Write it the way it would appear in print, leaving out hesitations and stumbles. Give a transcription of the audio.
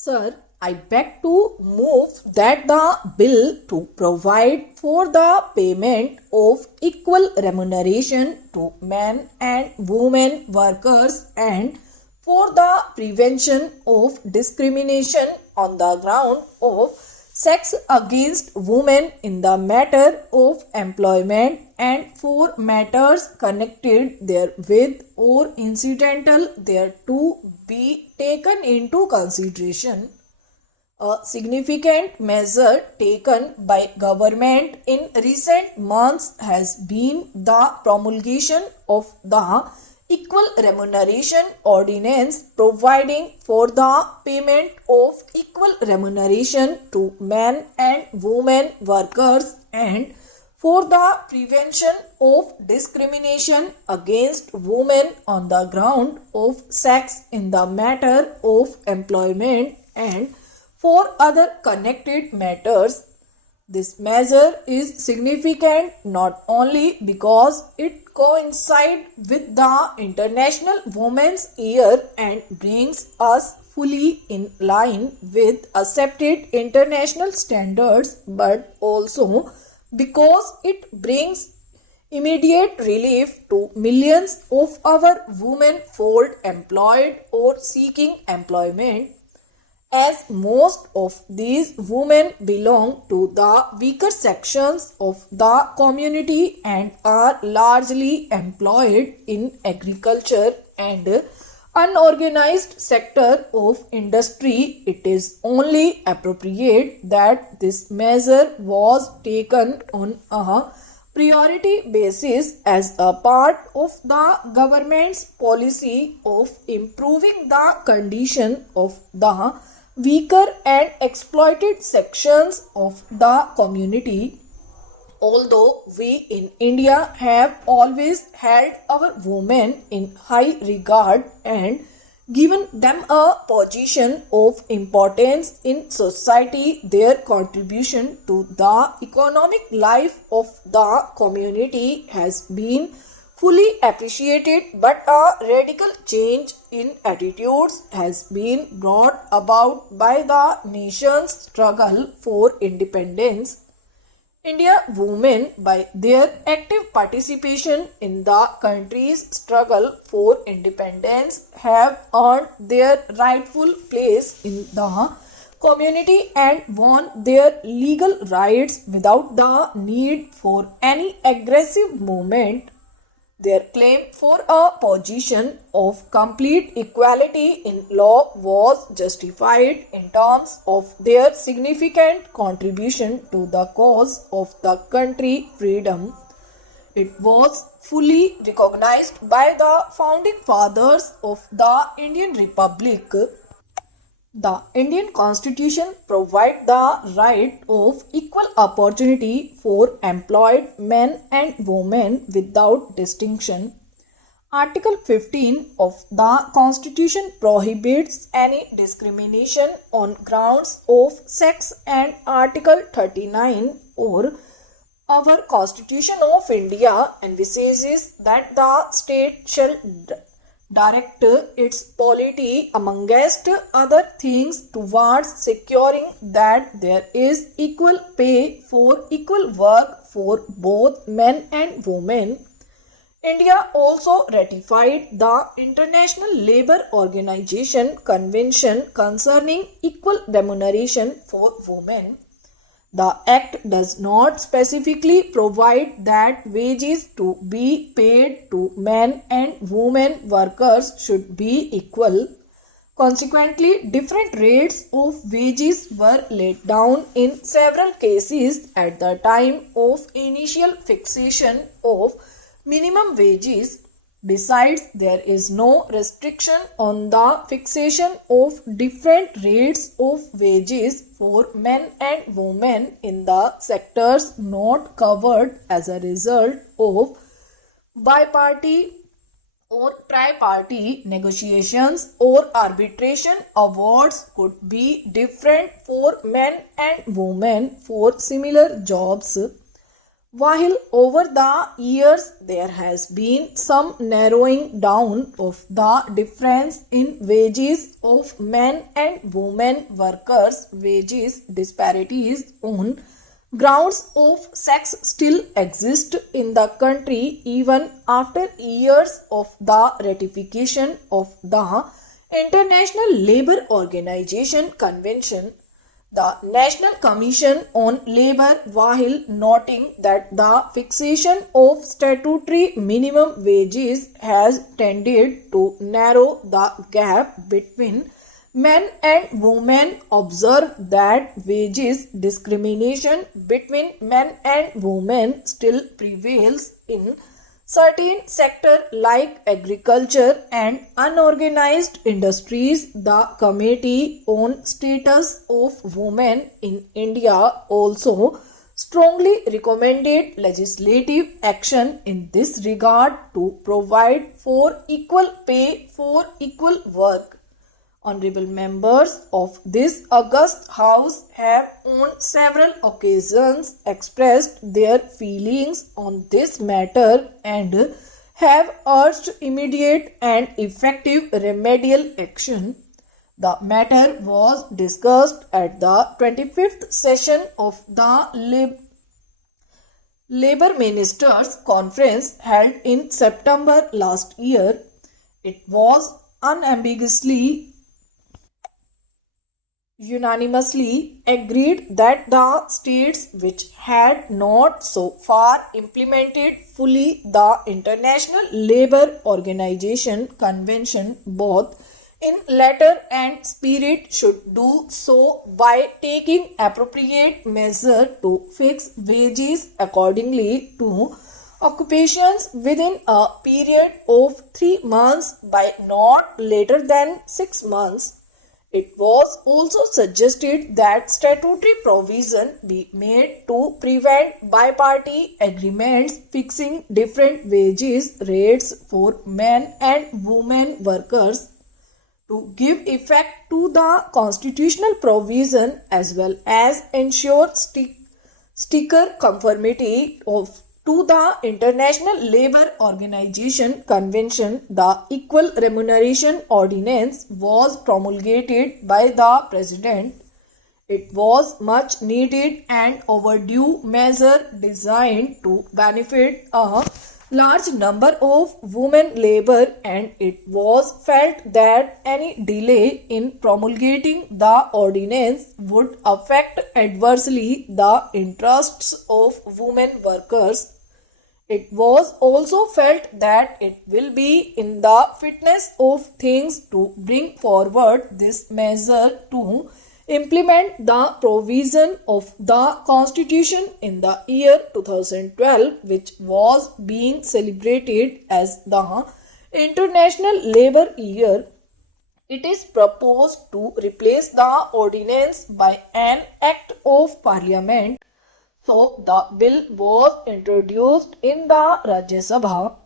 Sir, I beg to move that the bill to provide for the payment of equal remuneration to men and women workers and for the prevention of discrimination on the ground of sex against women in the matter of employment and for matters connected therewith or incidental thereto be taken into consideration. A significant measure taken by government in recent months has been the promulgation of the Equal Remuneration Ordinance providing for the payment of equal remuneration to men and women workers and for the prevention of discrimination against women on the ground of sex in the matter of employment and for other connected matters. This measure is significant not only because it coincides with the International Women's Year and brings us fully in line with accepted international standards, but also because it brings immediate relief to millions of our women folk employed or seeking employment. As most of these women belong to the weaker sections of the community and are largely employed in agriculture and unorganized sector of industry, it is only appropriate that this measure was taken on a priority basis as a part of the government's policy of improving the condition of the weaker and exploited sections of the community. Although we in India have always held our women in high regard and given them a position of importance in society, their contribution to the economic life of the community has been fully appreciated, but a radical change in attitudes has been brought about by the nation's struggle for independence. India women, by their active participation in the country's struggle for independence, have earned their rightful place in the community and won their legal rights without the need for any aggressive movement. Their claim for a position of complete equality in law was justified in terms of their significant contribution to the cause of the country freedom. It was fully recognized by the founding fathers of the Indian Republic. The Indian Constitution provides the right of equal opportunity for employed men and women without distinction. Article 15 of the Constitution prohibits any discrimination on grounds of sex and Article 39 or our Constitution of India envisages that the state shall direct its polity amongst other things towards securing that there is equal pay for equal work for both men and women. India also ratified the International Labour Organization Convention concerning equal remuneration for women. The Act does not specifically provide that wages to be paid to men and women workers should be equal. Consequently, different rates of wages were laid down in several cases at the time of initial fixation of minimum wages. Besides, there is no restriction on the fixation of different rates of wages for men and women in the sectors not covered as a result of biparty or tri-party negotiations or arbitration. Awards could be different for men and women for similar jobs. While over the years there has been some narrowing down of the difference in wages of men and women workers, wages disparities on grounds of sex still exist in the country even after years of the ratification of the International Labour Organization Convention. The National Commission on Labour, while noting that the fixation of statutory minimum wages has tended to narrow the gap between men and women, observe that wages discrimination between men and women still prevails in certain sectors like agriculture and unorganized industries. The Committee on Status of Women in India also strongly recommended legislative action in this regard to provide for equal pay for equal work. Honorable members of this august House have on several occasions expressed their feelings on this matter and have urged immediate and effective remedial action. The matter was discussed at the 25th session of the Labour Ministers' Conference held in September last year. It was unanimously agreed that the states which had not so far implemented fully the International Labour Organization Convention, both in letter and spirit, should do so by taking appropriate measure to fix wages accordingly to occupations within a period of 3 months by not later than 6 months. It was also suggested that statutory provision be made to prevent bi-party agreements fixing different wages rates for men and women workers, to give effect to the constitutional provision as well as ensure stricter conformity to the International Labour Organization Convention. The Equal Remuneration Ordinance was promulgated by the President. It was much needed and overdue measure designed to benefit a large number of women labor, and it was felt that any delay in promulgating the ordinance would affect adversely the interests of women workers. It was also felt that it will be in the fitness of things to bring forward this measure to implement the provision of the Constitution in the year 2012, which was being celebrated as the International Labour Year. It is proposed to replace the ordinance by an Act of Parliament. So, the bill was introduced in the Rajya Sabha.